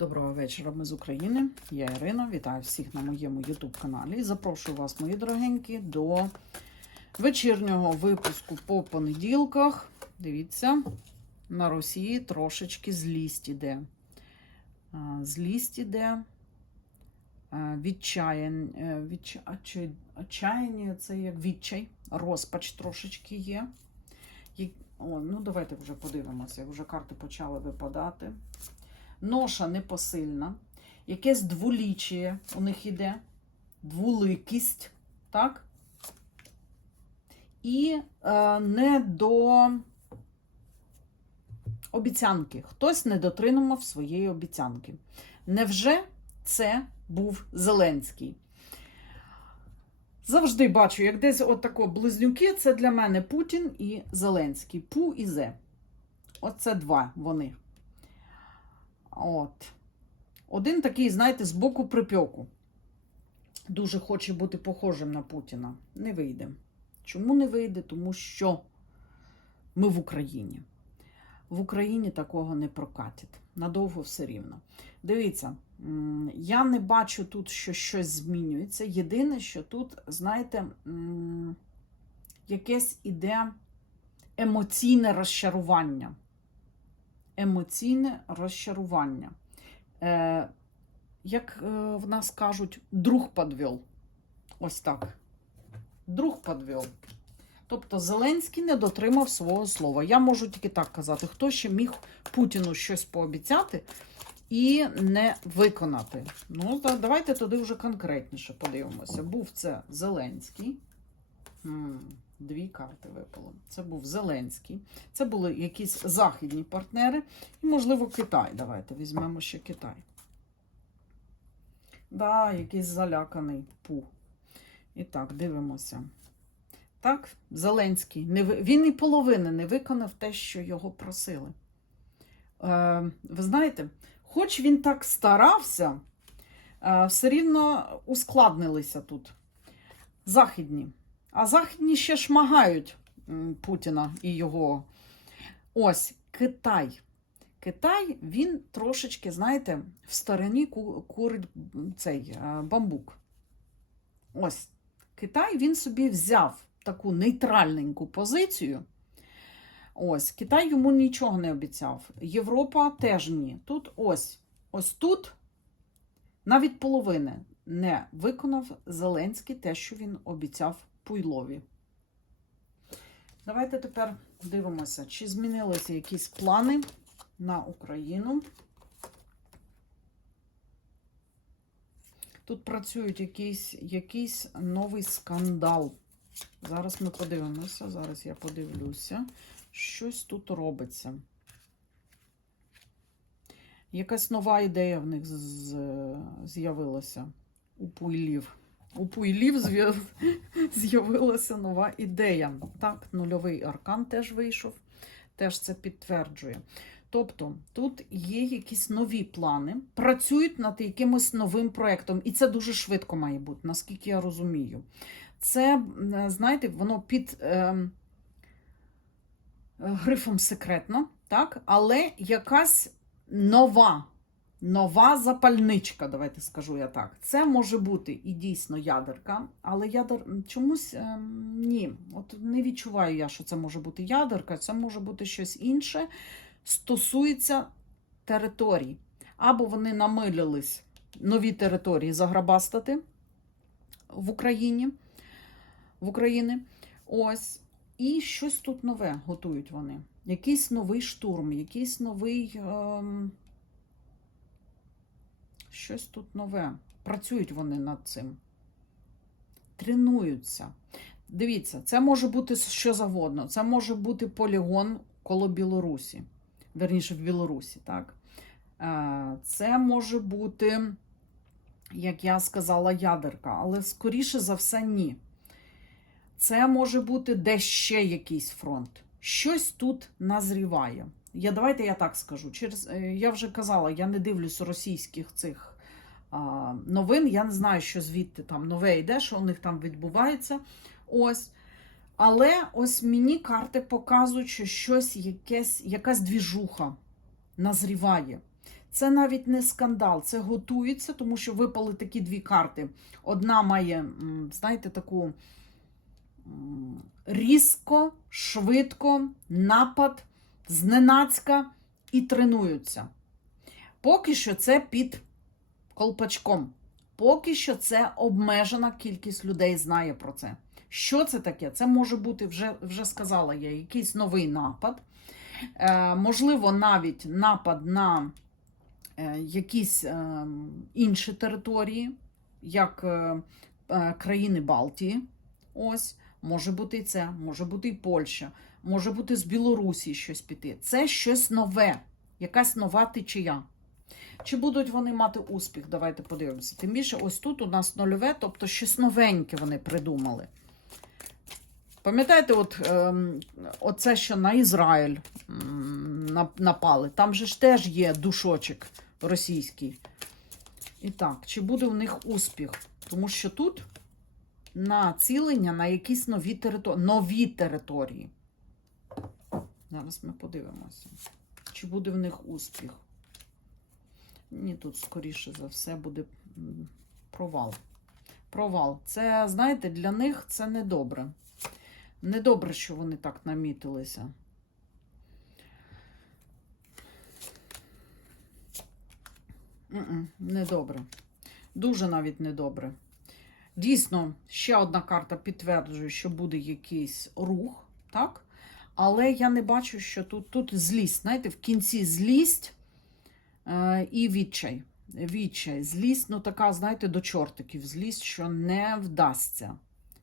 Доброго вечора, ми з України. Я Ірина. Вітаю всіх на моєму YouTube каналі. Запрошую вас, мої дорогенькі, до вечірнього випуску по понеділках. Дивіться, на Росії трошечки злість іде. Злість іде. а, Відчаян, е. Отчаяння це як відчай, розпач трошечки. Є- О, ну давайте вже подивимося, як вже карти почали випадати ноша непосильна, якесь дволічіє у них іде, двуликість, так? І е, не до обіцянки. Хтось не дотримав своєї обіцянки. Невже це був Зеленський? Завжди бачу, як десь отако близнюки, це для мене Путін і Зеленський. Пу і Зе. Оце два вони. От. Один такий, знаєте, з боку припеку. Дуже хоче бути похожим на Путіна. Не вийде. Чому не вийде? Тому що ми в Україні. В Україні такого не прокатить. Надовго все рівно. Дивіться, я не бачу тут, що щось змінюється. Єдине, що тут, знаєте, якесь іде емоційне розчарування емоційне розчарування. Е, як е, в нас кажуть, друг подвел. Ось так. Друг подвел. Тобто Зеленський не дотримав свого слова. Я можу тільки так казати, хто ще міг Путіну щось пообіцяти і не виконати. Ну, да- давайте туди вже конкретніше подивимося. Був це Зеленський. Дві карти випало. Це був Зеленський. Це були якісь західні партнери. І, можливо, Китай. Давайте візьмемо ще Китай. Да, якийсь заляканий пух. І так, дивимося. Так, Зеленський. Не. Він і половини не виконав те, що його просили. Е, ви знаєте, хоч він так старався, е, все рівно ускладнилися тут. Західні. А західні ще шмагають Путіна і його. Ось Китай. Китай, він трошечки, знаєте, в стороні курить цей е, бамбук. Ось Китай він собі взяв таку нейтральненьку позицію. Ось, Китай йому нічого не обіцяв. Європа теж ні. Тут ось, ось тут навіть половини не виконав Зеленський те, що він обіцяв Пуйлові. Давайте тепер дивимося, чи змінилися якісь плани на Україну. Тут працюють якийсь, якийсь новий скандал. Зараз ми подивимося, зараз я подивлюся. Щось тут робиться. Якась нова ідея в них з'явилася у пуйлів. У пуйлів з'явилася нова ідея. Так, нульовий аркан теж вийшов, теж це підтверджує. Тобто тут є якісь нові плани, працюють над якимось новим проєктом, і це дуже швидко має бути, наскільки я розумію. Це, знаєте, воно під е, грифом секретно, так? але якась нова Нова запальничка, давайте скажу я так. Це може бути і дійсно ядерка, але ядер чомусь ем, ні. От не відчуваю я, що це може бути ядерка, це може бути щось інше. Стосується територій. Або вони намилились нові території заграбастати в Україні. В Україні. Ось. І щось тут нове готують вони. Якийсь новий штурм, якийсь новий. Ем, щось тут нове. Працюють вони над цим. Тренуються. Дивіться, це може бути що завгодно. Це може бути полігон коло Білорусі. Верніше, в Білорусі, так? Е, Це може бути, як я сказала, ядерка, але скоріше за все, ні. Це може бути де ще якийсь фронт. Щось тут назріває. Я, давайте я так скажу. Через, е, я вже казала, я не дивлюсь російських цих а, новин. Я не знаю, що звідти там нове йде, що у них там відбувається. Ось. Але ось мені карти показують, що щось якесь, якась двіжуха назріває. Це навіть не скандал, це готується, тому що випали такі дві карти. Одна має, знаєте, таку різко, швидко, напад, зненацька і тренуються. Поки що це під колпачком. Поки що це обмежена кількість людей знає про це. Що це таке? Це може бути, вже, вже сказала я, якийсь новий напад. Е, можливо, навіть напад на е, якісь е, інші території, як е, е, країни Балтії. Ось, може бути і це, може бути і Польща, може бути з Білорусі щось піти. Це щось нове, якась нова течія. Чи будуть вони мати успіх? Давайте подивимося. Тим більше, ось тут у нас нульове, тобто щось новеньке вони придумали. Пам'ятаєте, от, ем, оце, що на Ізраїль напали, там же ж теж є душочок російський. І так, чи буде у них успіх? Тому що тут націлення на якісь нові території. Нові території. Зараз ми подивимося, чи буде в них успіх. Ні, тут, скоріше за все, буде провал. Провал. Це, знаєте, для них це недобре. Недобре, що вони так намітилися. Недобре. Дуже навіть недобре. Дійсно, ще одна карта підтверджує, що буде якийсь рух, так? Але я не бачу, що тут, тут злість. Знаєте, в кінці злість е, і відчай. Відчай, злість, ну така, знаєте, до чортиків, злість, що не вдасться.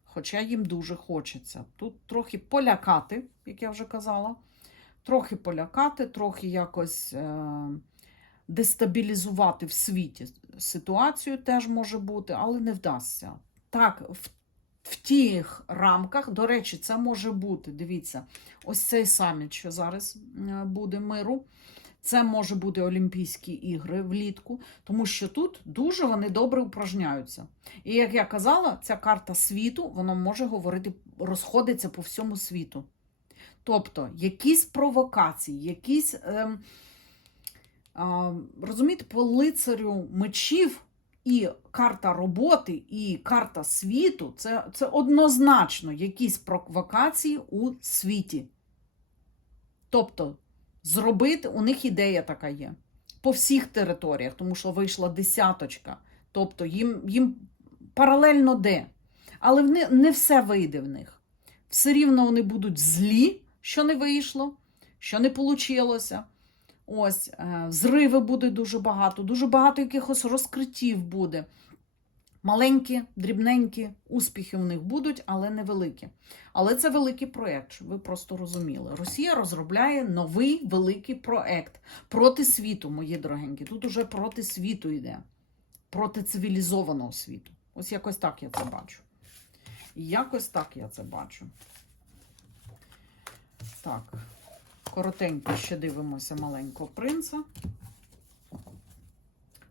Хоча їм дуже хочеться. Тут трохи полякати, як я вже казала, трохи полякати, трохи якось е, дестабілізувати в світі ситуацію теж може бути, але не вдасться. Так, в, в тих рамках, до речі, це може бути. Дивіться, ось цей саміт, що зараз е, буде миру. Це може бути Олімпійські ігри влітку, тому що тут дуже вони добре упражняються. І як я казала, ця карта світу вона може говорити, розходиться по всьому світу. Тобто, якісь провокації, якісь, ем, а, розумієте, по лицарю мечів і карта роботи, і карта світу це, це однозначно якісь провокації у світі. Тобто, зробити, у них ідея така є. По всіх територіях, тому що вийшла десяточка. Тобто їм, їм паралельно де. Але не, не все вийде в них. Все рівно вони будуть злі, що не вийшло, що не вийшло. Ось, е, зриви буде дуже багато, дуже багато якихось розкриттів буде. Маленькі, дрібненькі успіхи у них будуть, але невеликі. Але це великий проєкт, щоб ви просто розуміли. Росія розробляє новий великий проєкт проти світу, мої дорогенькі. Тут уже проти світу йде, проти цивілізованого світу. Ось якось так я це бачу. Якось так я це бачу. Так, коротенько ще дивимося маленького принца.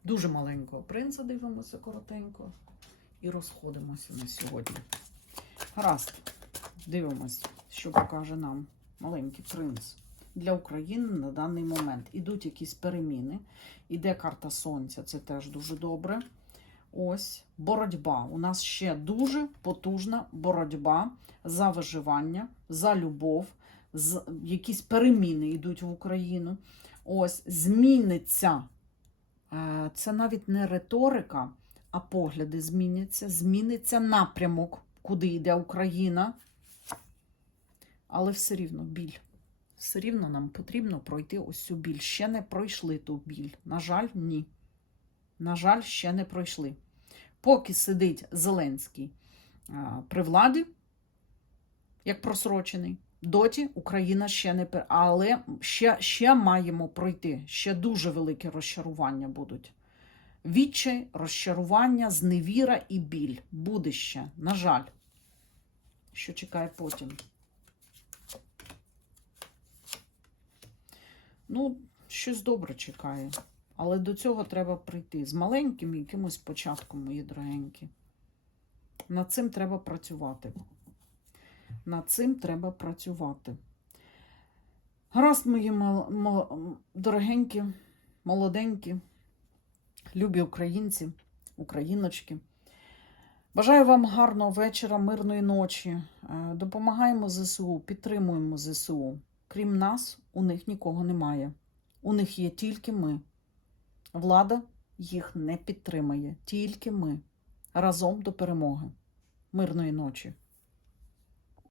Дуже маленького принца дивимося коротенько. І розходимося на сьогодні. Гаразд, дивимось, що покаже нам маленький принц для України на даний момент. Ідуть якісь переміни. Іде карта Сонця, це теж дуже добре. Ось боротьба. У нас ще дуже потужна боротьба за виживання, за любов, з, якісь переміни йдуть в Україну. Ось зміниться. Е, Це навіть не риторика, а погляди зміняться. Зміниться напрямок, куди йде Україна. Але все рівно біль. Все рівно нам потрібно пройти ось цю біль. Ще не пройшли ту біль. На жаль, ні. На жаль, ще не пройшли. Поки сидить Зеленський а, при владі, як просрочений, доті Україна ще не але ще, ще маємо пройти. Ще дуже великі розчарування будуть. Відчай, розчарування, зневіра і біль. Буде ще, на жаль. Що чекає потім? Ну, щось добре чекає. Але до цього треба прийти з маленьким якимось початком, мої дорогенькі. Над цим треба працювати. Над цим треба працювати. Гаразд, мої дорогенькі, молоденькі, любі українці, україночки. Бажаю вам гарного вечора, мирної ночі. Е, Допомагаємо ЗСУ, підтримуємо ЗСУ. Крім нас, у них нікого немає. У них є тільки ми. Влада їх не підтримає, тільки ми. Разом до перемоги. Мирної ночі.